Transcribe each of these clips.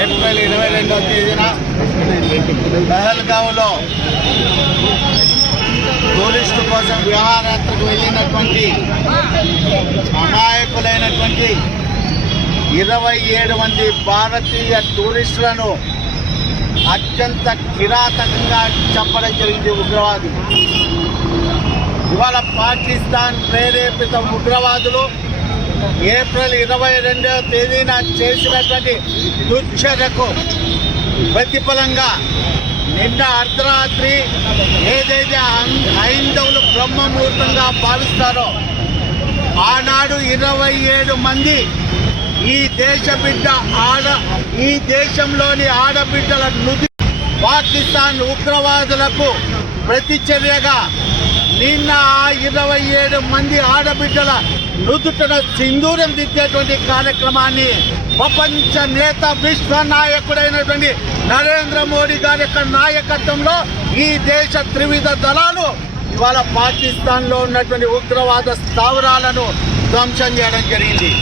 April ఇరవై రెండవ తేదీన పహల్గాంలో టూరిస్టు కోసం విహారయాత్రకు వెళ్ళినటువంటి అమాయకులైనటువంటి ఇరవై ఏడు మంది భారతీయ టూరిస్టులను అత్యంత కిరాతకంగా చంపడం జరిగింది ఉగ్రవాదులు. ఇవాళ పాకిస్తాన్ ప్రేరేపిత ఉగ్రవాదులు ఏప్రిల్ ఇరవై రెండవ తేదీన చేసినటువంటి దుశ్చర్యకు ప్రతిఫలంగా నిన్న అర్ధరాత్రి ఏదైతే హైందవులు బ్రహ్మముహూర్తంగా భావిస్తారో ఆనాడు ఇరవై ఏడు మంది ఈ దేశ బిడ్డ ఆడ ఈ దేశంలోని ఆడబిడ్డల నుది పాకిస్తాన్ ఉగ్రవాదులకు ప్రతిచర్యగా నిన్న ఆ ఇరవై ఏడు మంది ఆడబిడ్డల నుదుటన సింధూరం దిద్దేటువంటి కార్యక్రమాన్ని ప్రపంచ నేత విశ్వ నాయకుడైనటువంటి నరేంద్ర మోడీ గారి యొక్క నాయకత్వంలో ఈ దేశ త్రివిధ దళాలు ఇవాళ పాకిస్తాన్లో ఉన్నటువంటి ఉగ్రవాద స్థావరాలను ధ్వంసం చేయడం జరిగింది.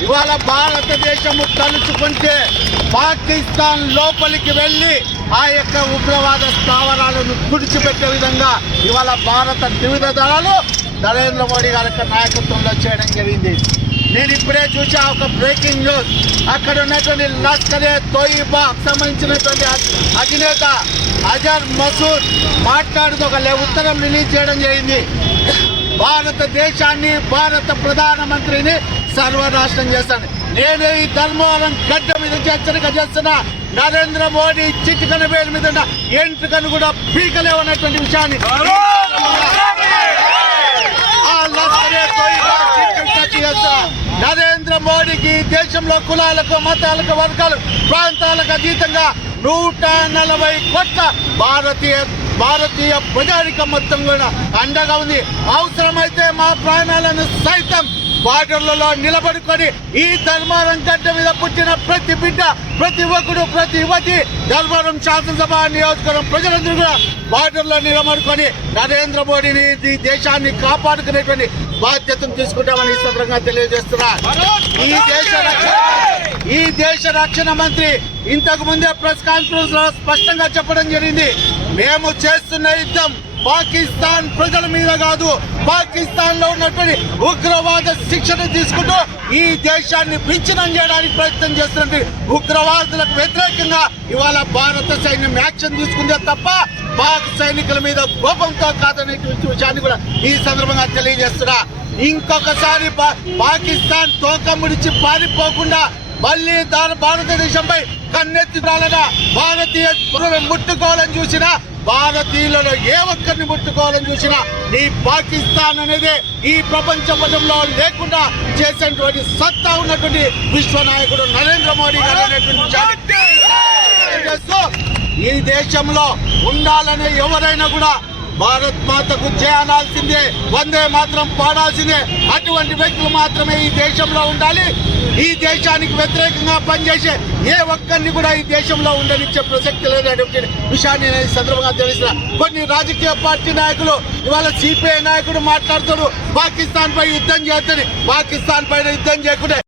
ఇవాళ భారతదేశము తలుచుకుంటే పాకిస్తాన్ లోపలికి వెళ్ళి ఆ యొక్క ఉగ్రవాద స్థావరాలను తుడిచిపెట్టే విధంగా ఇవాళ భారత త్రివిధ దళాలు నరేంద్ర మోడీ గారి యొక్క నాయకత్వంలో చేయడం జరిగింది. నేను ఇప్పుడే చూసా ఒక బ్రేకింగ్ న్యూస్ అక్కడ ఉన్నటువంటి లష్కరే తోయిబా సంబంధించినటువంటి అధినేత అజర్ మసూద్ మాట్లాడుతూ ఒక ఉత్తరం రిలీజ్ చేయడం జరిగింది. భారతదేశాన్ని భారత ప్రధానమంత్రిని సర్వనాశనం చేస్తాను నేను ఈ ధర్మవరం గడ్డ మీద హెచ్చరిక చేస్తున్నా. నరేంద్ర మోడీ చిటికన వేలు మీద ఎంట్రుకను కూడా పీకలేవన్నటువంటి విషయాన్ని నరేంద్ర మోడీకి దేశంలో కులాలకు మతాలకు వర్గాలు ప్రాంతాలకు అతీతంగా నూట నలభై కోట్ల భారతీయ భారతీయ ప్రజానికం మొత్తం కూడా అండగా ఉంది. అవసరమైతే మా ప్రాణాలను సైతం బార్డర్లలో నిలబడుకొని ఈ ధర్మారం గడ్డ మీద పుట్టిన ప్రతి బిడ్డ ప్రతి ఒక్కడు ప్రతి యువతి ధర్మారం శాసనసభ నియోజకవర్గం ప్రజలందరూ కూడా బార్డర్లో నిలబడుకొని నరేంద్ర మోడీని ఈ దేశాన్ని కాపాడుకునేటువంటి బాధ్యతను తీసుకుంటామని ఈ సందర్భంగా తెలియజేస్తున్నా. ఈ దేశ రక్షణ ఈ దేశ రక్షణ మంత్రి ఇంతకు ముందే ప్రెస్ కాన్ఫరెన్స్లో స్పష్టంగా చెప్పడం జరిగింది. మేము చేస్తున్న యుద్ధం పాకిస్తాన్ ప్రజల మీద కాదు పాకిస్తాన్లో ఉన్నటువంటి ఉగ్రవాద శిక్షణ తీసుకుంటూ ఈ దేశాన్ని విచ్ఛిన్నం చేయడానికి ప్రయత్నం చేస్తున్నటువంటి ఉగ్రవాదులకు వ్యతిరేకంగా ఇవాళ భారత సైన్యం యాక్షన్ తీసుకుందే తప్ప పాక్ సైనికుల మీద కోపంతో కాదనేటువంటి విషయాన్ని కూడా ఈ సందర్భంగా తెలియజేస్తున్నా. ఇంకొకసారి పాకిస్తాన్ తోక ముడిచి పారిపోకుండా మళ్ళీ దాని భారతదేశంపై కన్నెత్తి రాలనా భారతీయ ముట్టుకోవాలని చూసినా భారతీయులలో ఏ ఒక్కరిని ముట్టుకోవాలని చూసినా ఈ పాకిస్తాన్ అనేది ఈ ప్రపంచ పటంలో లేకుండా చేసినటువంటి సత్తా ఉన్నటువంటి విశ్వ నాయకుడు నరేంద్ర మోడీ గారు అనేటువంటి ఈ దేశంలో ఉండాలనే ఎవరైనా కూడా భారత్ మాతకు చేయాల్సిందే వందే మాత్రం పాడాల్సిందే. అటువంటి వ్యక్తులు మాత్రమే ఈ దేశంలో ఉండాలి. ఈ దేశానికి వ్యతిరేకంగా పనిచేసే ఏ ఒక్కరిని కూడా ఈ దేశంలో ఉండనిచ్చే ప్రసక్తి లేదనేటువంటి విషయాన్ని నేను సందర్భంగా తెలిసిన కొన్ని రాజకీయ పార్టీ నాయకులు ఇవాళ సిపిఐ నాయకుడు మాట్లాడుతాడు పాకిస్తాన్ పై యుద్ధం చేస్తుంది పాకిస్తాన్ పైన యుద్ధం చేయకుండా